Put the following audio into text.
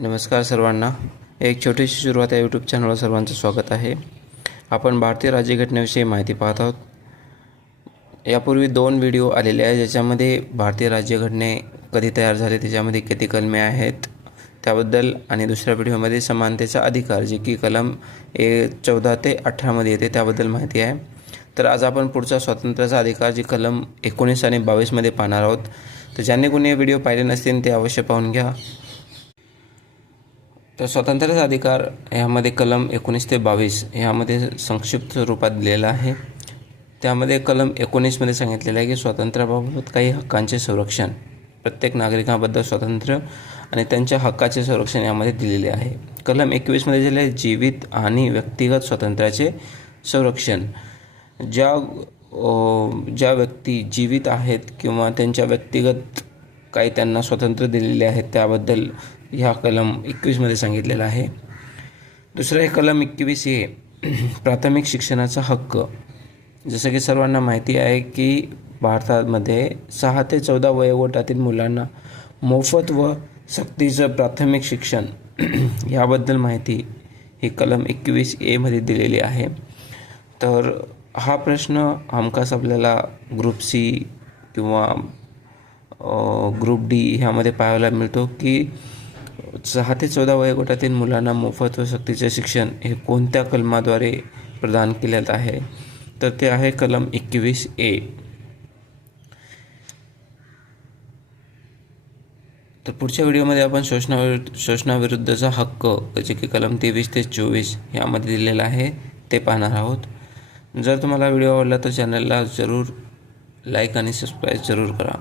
नमस्कार सर्वांना. एक छोटीशी सुरुवात या यूट्यूब चॅनलवर सर्वांचं स्वागत आहे. आपण भारतीय राज्यघटनेविषयी माहिती पाहत आहोत. यापूर्वी 2 व्हिडिओ आलेले आहेत ज्याच्यामध्ये भारतीय राज्यघटने कधी तयार झाले, त्याच्यामध्ये किती कलमे आहेत त्याबद्दल, आणि दुसऱ्या व्हिडिओमध्ये समानतेचा अधिकार जे की कलम 14 ते 18 मध्ये येते त्याबद्दल माहिती आहे. तर आज आपण पुढचा स्वातंत्र्याचा अधिकार जे कलम 19 आणि 22 मध्ये पाहणार आहोत. तर ज्यांनी कोणी व्हिडिओ पाहिले नसतील ते अवश्य पाहून घ्या. तर स्वातंत्र्याचा अधिकार ह्यामध्ये कलम 19 ते 22 ह्यामध्ये संक्षिप्त स्वरूपात दिलेला आहे. त्यामध्ये कलम 19 मध्ये सांगितलेलं आहे की स्वातंत्र्याबाबत काही हक्कांचे संरक्षण, प्रत्येक नागरिकांबद्दल स्वातंत्र्य आणि त्यांच्या हक्काचे संरक्षण यामध्ये दिलेले आहे. कलम 21 मध्ये दिलेले आहे जीवित आणि व्यक्तिगत स्वातंत्र्याचे संरक्षण. ज्या व्यक्ती जीवित आहेत किंवा त्यांच्या व्यक्तिगत काही त्यांना स्वातंत्र्य दिलेले आहेत त्याबद्दल ह्या कलम 21 मध्ये सांगितलेलं आहे. दुसरं आहे कलम 21A प्राथमिक शिक्षणाचा हक्क. जसं की सर्वांना माहिती आहे की भारतामध्ये 6 ते 14 वयोगटातील मुलांना मोफत व सक्तीचं प्राथमिक शिक्षण याबद्दल माहिती ही कलम 21A मध्ये दिलेली आहे. तर हा प्रश्न हमखास आपल्याला ग्रुप सी किंवा ग्रुप डी ह्यामध्ये पाहायला मिळतो की 6 ते 14 वयोगटातील मुलांना मोफत व सक्तीचे शिक्षण हे कोणत्या कलमाद्वारे प्रदान केलेलं आहे, तर ते आहे कलम 21A. तर पुढच्या व्हिडिओमध्ये आपण शोषणाविरुद्धचा हक्क जे की कलम 23 ते 24 यामध्ये दिलेला आहे ते पाहणार आहोत. जर तुम्हाला व्हिडिओ आवडला तर चॅनलला जरूर लाईक आणि सबस्क्राईब जरूर करा.